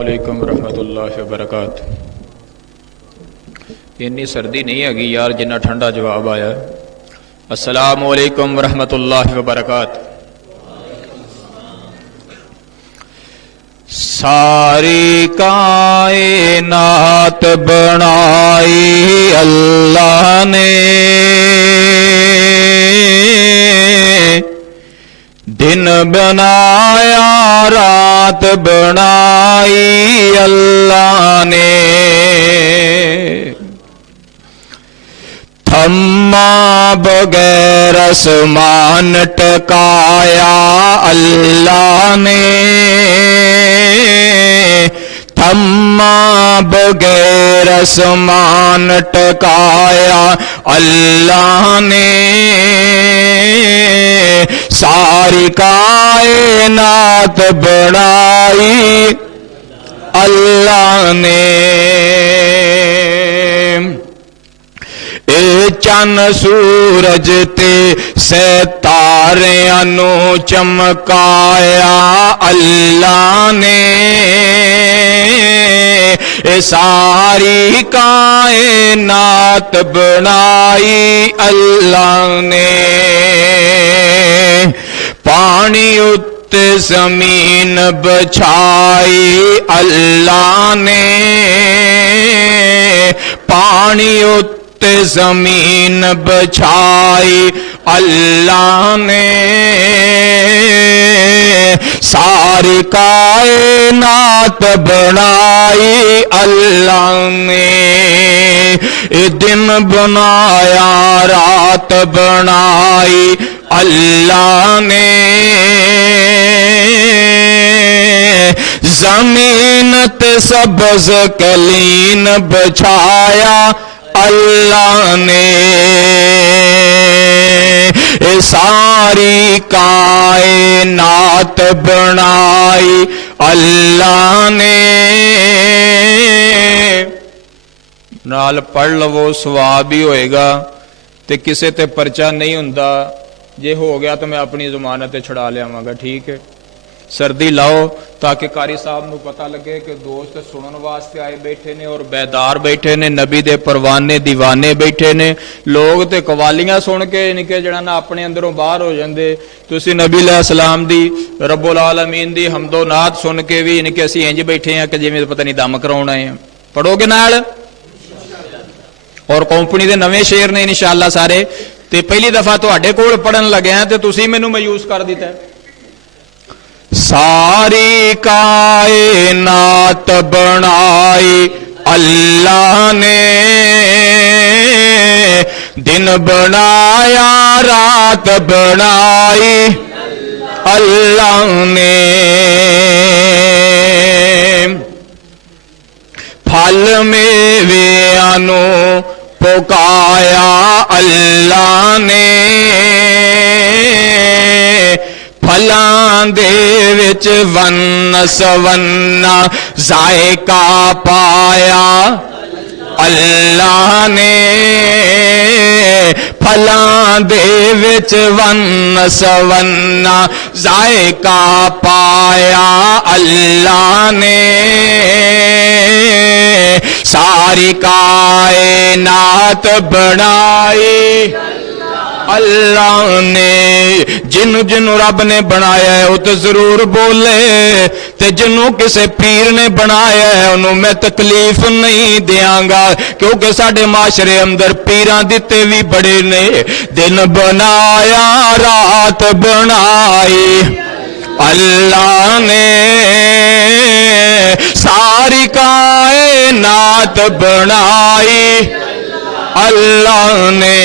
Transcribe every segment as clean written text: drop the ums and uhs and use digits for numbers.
علیکم ورحمۃ اللہ وبرکاتہ۔ اتنی سردی نہیں ہے یار جنہ ٹھنڈا جواب آیا۔ السلام علیکم ورحمۃ اللہ وبرکاتہ۔ ساری کائنات بنائی اللہ نے، دن بنایا رات بنائی اللہ نے، تھما بغیر آسمان ٹکایا اللہ نے، تھما بغیر آسمان ٹکایا اللہ نے، ساری کائنات بنائی اللہ نے، اے چن سورج تے ستاریاں نو چمکایا اللہ نے، اے ساری کائنات بنائی اللہ نے، پانی اتے زمین بچھائی اللہ نے، پانی اتے زمین بچھائی اللہ نے، ساری کائنات بنائی اللہ نے، دن بنایا رات بنائی اللہ نے، زمین تے سبز کلین بچھایا اللہ نے، ساری کائنات بنائی اللہ نے۔ نال پڑھ لو سواب ہی ہوئے گا تے کسے تے پرچہ نہیں ہوندا، جے ہو گیا تو میں اپنی ضمانت چھڑا لیا گا، ٹھیک ہے۔ سردی لاؤ تاکہ قاری صاحب نو پتہ لگے کہ دوست سنن واسطے آئے بیٹھے نے اور بیدار بیٹھے نے، نبی دے پروانے دیوانے بیٹھے نے، لوگ تے قوالیاں سن کے انکے جڑا نا اپنے اندروں باہر ہو جاندے، تسی نبی علیہ السلام دی رب العالمین دی حمد و نعت سن کے بھی انکے اسی انج بیٹھے ہیں کہ جویں پتہ نہیں دم کراؤنا ہے۔ پڑھو گے نال؟ اور کمپنی دے نویں شعر نے انشاءاللہ سارے، تے پہلی دفعہ تواڈے کول پڑھن لگے ہیں تے تسی مینوں مایوس کر دیتا ہے۔ ساری کائنات بنائی اللہ نے، دن بنایا رات بنائی اللہ نے، پھل میویاں نو پکایا اللہ نے، پھلاں دے وچ ون سونا ذائقہ پایا اللہ نے، پھلاں دے وچ ون سونا ذائقہ پایا اللہ نے، ساری کائنات بنائی اللہ نے، جنوں جنوں رب نے بنایا ہے وہ تو ضرور بولے، تے جنوں کسے پیر نے بنایا ہے انہوں میں تکلیف نہیں دیاں گا، کیونکہ ساڑھے معاشرے اندر پیران دیتے بھی بڑے نے، دن بنایا رات بنائی اللہ نے، ساری کائنات بنائی اللہ نے،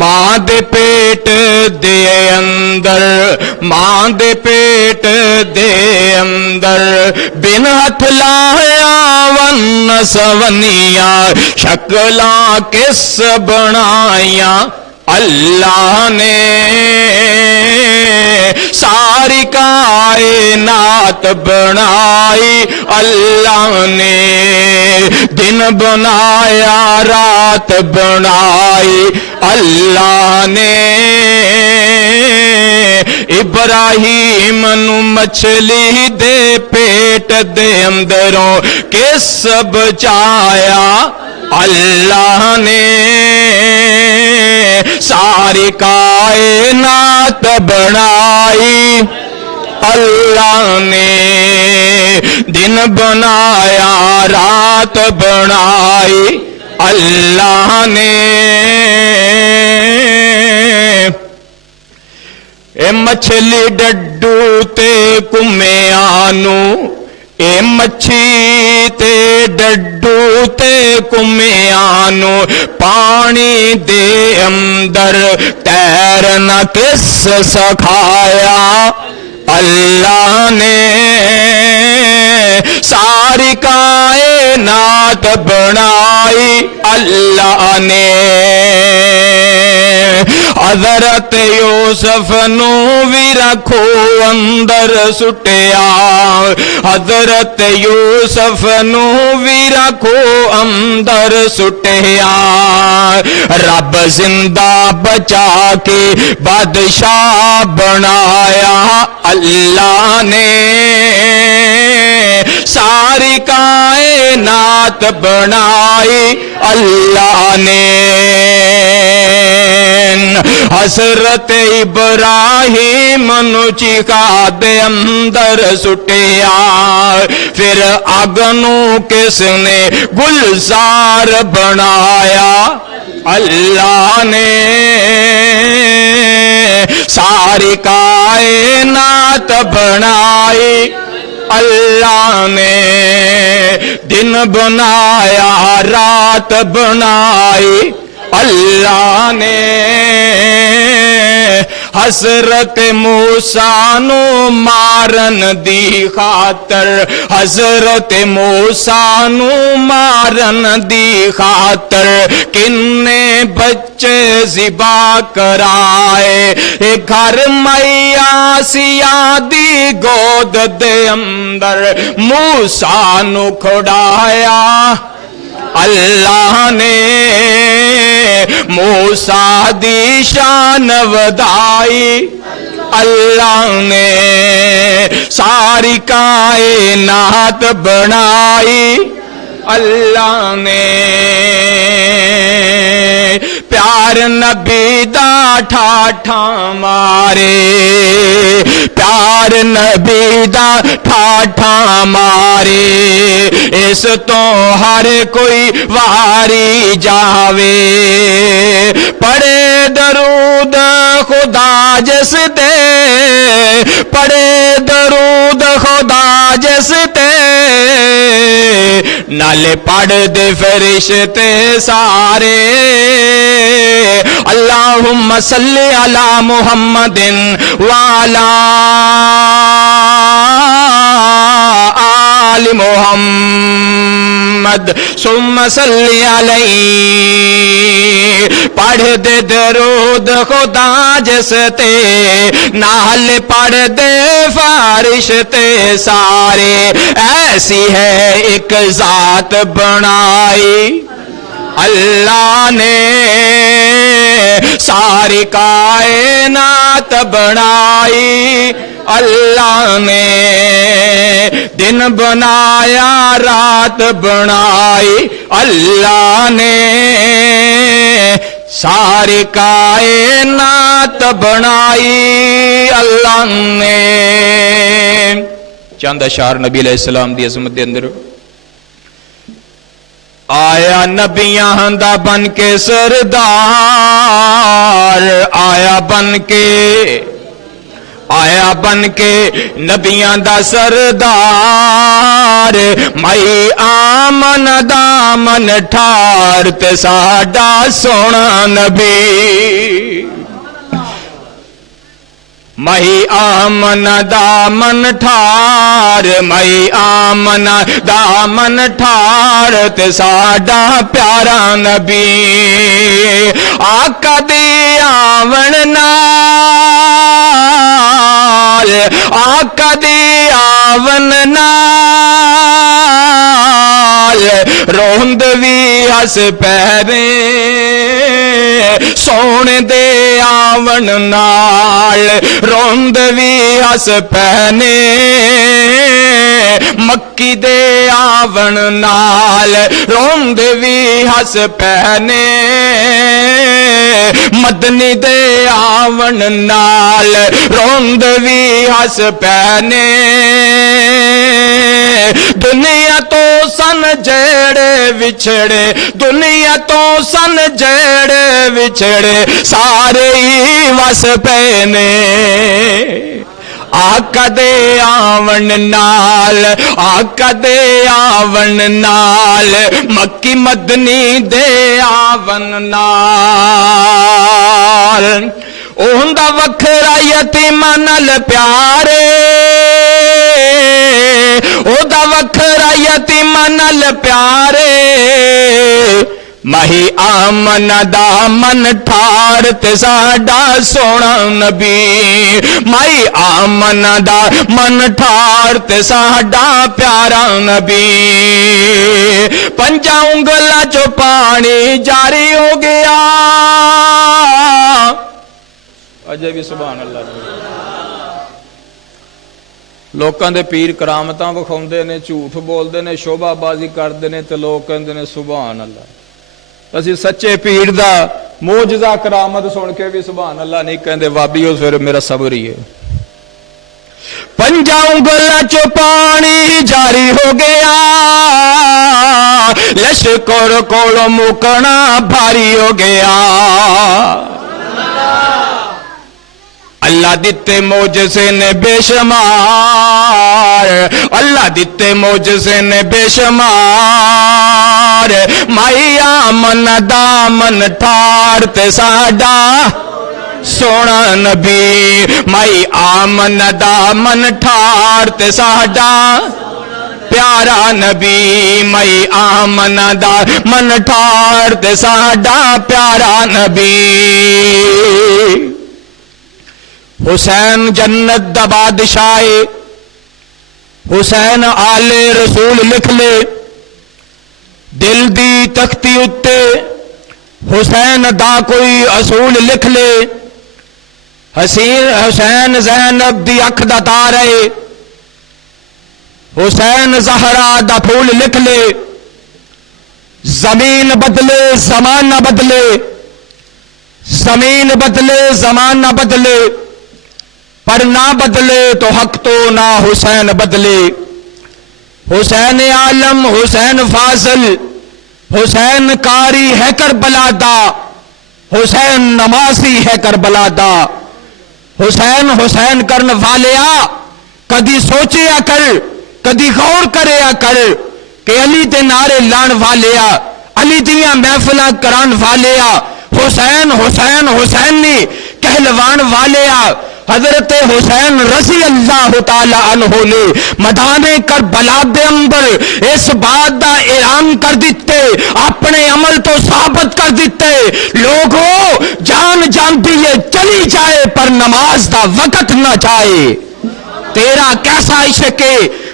ماں دے پیٹ دے اندر، ماں دے پیٹ دے اندر، بن ہتھ لایا ون سونیاں، شکلاں کس بنائیاں اللہ نے ساری کائنات بنائی، اللہ نے دن بنایا رات بنائی، اللہ نے ابراہیم نو مچھلی دے پیٹ دے اندروں کس بچایا، اللہ نے ساری کائنات بنائی، اللہ نے دن بنایا رات بنائی، اللہ نے اے مچھلی ڈڈو تے کمیانو، اے مچھی تے ڈڈو تے کمیانو، پانی دے اندر تیرنا کس سکھایا، اللہ نے ساری کائنات بنائی، اللہ نے حضرت یوسف نو بھی رکھو اندر سٹیا، حضرت یوسف نو بھی رکھو اندر سٹیا، رب زندہ بچا کے بادشاہ بنایا، اللہ نے ساری کائنات بنائی، اللہ نے حضرت ابراہیم نو چکا دے اندر سٹیا، پھر آگ نو کس نے گلزار بنایا، اللہ نے ساری کائنات بنائی، اللہ نے دن بنایا رات بنائی، اللہ نے حضرت موسیٰ نو مارن دی خاطر، حضرت موسیٰ نو مارن دی خاطر کنے بچے ذبح کرائے، گھر میاں سیاہ دی گود دے اندر موسیٰ نو کھڑایا، اللہ نے موسیٰ دی شان ودائی، اللہ نے ساری کائنات بنائی، اللہ نے پیار نبی دا ٹھاٹھا مارے، پیار نبی دا ٹھاٹھا مارے، اس تو ہر کوئی واری جاوے، پڑھے درود خدا جس تے، پڑھے درود خدا جس تے، نالے پڑھ دے فرشتے سارے، اللہم صلی علی محمد وعلی آل محمد ثم صلی علیہ، پڑھ دے درود خدا جس تے، نال پڑھ دے فرشتے سارے، ایسی ہے ایک ذات بنائی، اللہ نے ساری کائنات بنائی، اللہ نے دن بنایا رات بنائی، اللہ نے ساری کائنات بنائی، اللہ نے چند اشعار نبی علیہ السلام دی عظمت دے اندر، آیا نبیاں دا بن کے سردار، آیا بن کے نبیاں دا سردار، مائی آمن دامن ٹھار تے ساڈا سونا نبی، مہی آمن دامن ٹھار مہی آمن دامن ٹھار تے ساڈا پیارا نبی آقا دی آون نال آقا دی آون نال روند وی ہس پیرے سونے دے آون نال روند وی ہس پینے مکی دے آون نال روند وی ہس پینے مدنی دے آون نال روند وی ہس پینے دنیا تو سن جڑے وچھڑے دنیا تو سن جڑے وچھڑے سارے ہی وس پینے آقا دے آون نال آقا دے آون نال مکی مدنی دے آون نال اوندا وکھرا یتیماں نال پیارے اوندا وکھرا یتیماں نال پیارے مہی آمن دامن ٹھار تے ساڈا سونا نبی مہی آمن دامن ٹھار تے ساڈا پیارا نبی پنجا انگلاں چوں پانی جاری ہو گیا اجے بھی سبحان اللہ لوکاں دے پیر کرامتاں وکھاوندے نے جھوٹ بولدے نے شوبہ بازی کردے نے تے لوگ کہندے نے سبحان اللہ اسی سچے پیر دا معجزہ کرامت سن کے بھی سبحان اللہ نہیں کہندے وابیو پھر میرا صبر ہی ہے پنجا انگلاں چوں پانی جاری ہو گیا لشکر کولوں مکنا بھاری ہو گیا اللہ دیتے معجزے نے بے شمار اللہ دیتے معجزے نے بے شمار مائی آمن دامن ٹھار تے ساڈا سونا نبی مائی آمن دامن ٹھار تے ساڈا پیارا نبی مائی آمن دامن ٹھار تے ساڈا پیارا نبی حسین جنت دا بادشاہ حسین آل رسول لکھ لے دل دی تختی اتے حسین دا کوئی اصول لکھ لے حسین زینب دی اکھ دا تار ہے حسین زہرا دا پھول لکھ لے زمین بدلے زمانہ بدلے زمین بدلے زمانہ بدلے پر نہ بدلے تو حق تو نہ حسین بدلے حسین عالم حسین فاضل حسین قاری ہے کربلا دا حسین نمازی ہے کربلا دا حسین حسین کرن والیا کدی سوچیا کر کدی غور کریا کر کہ علی دے نعرے لان والیا علی دیاں محفلاں کران والیا حسین حسین حسین نی کہلوان والیا حضرت حسین رضی اللہ تعالی عنہ نے میدان کربلا دے اندر اس بات دا اعلان کر دیتے اپنے عمل تو ثابت کر دیتے لوگوں جان جانتی ہے چلی جائے پر نماز دا وقت نہ جائے تیرا کیسا عشق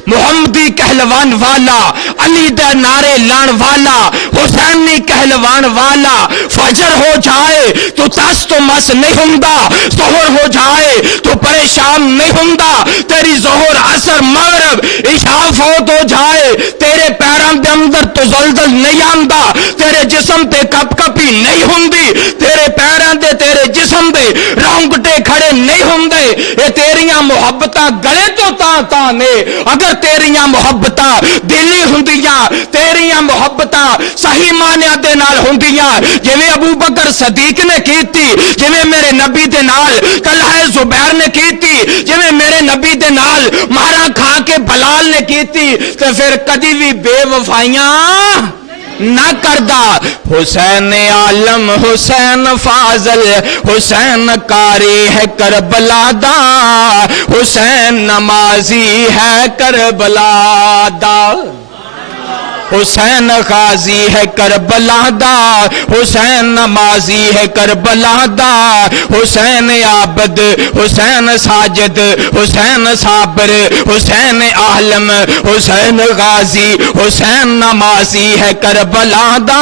محمدی کہلوان والا علی دے نعرے لان والا حسینی کہلوان والا فجر ہو جائے تو تس تو مس نہیں ہوندا ظہر ہو جائے تو پریشان نہیں ہوندا تیری ظہر عصر مغرب عشاء فوت ہو جائے تیرے پیران دے اندر تو زلزل نہیں آندا تیرے جسم تے کپ کپی نہیں ہوندی تیرے پیران دے تیرے جسم دے رونگٹے کھڑے نہیں ہوندے اے تیریاں محبتاں گلے تو تا نے اگر تیریاں محبتاں دلی ہوندیاں تیریاں محبتاں صحیح معنیاں دے نال ہوندیاں جویں ابو بکر صدیق نے کیتی جویں میرے نبی دے نال طلحہ زبیر نے کیتی جویں میرے نبی دے نال مارا کھا کے بلال نے کیتی تے پھر کدی بھی بے وفائیاں نہ کردہ حسین عالم حسین فاضل حسین قاری ہے کربلا دا حسین نمازی ہے کربلا دا حسین غازی ہے کربلا دا حسین نمازی ہے کربلا دا حسین عابد حسین ساجد حسین صابر حسین عالم حسین غازی حسین نمازی ہے کربلا دا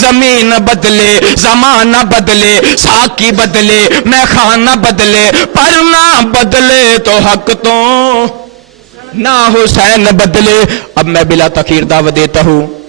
زمین بدلے زمانہ بدلے ساکی بدلے میخانہ بدلے پر نہ بدلے تو حق تو نہ حسین بدلے۔ اب میں بلا تاخیر دعوت دیتا ہوں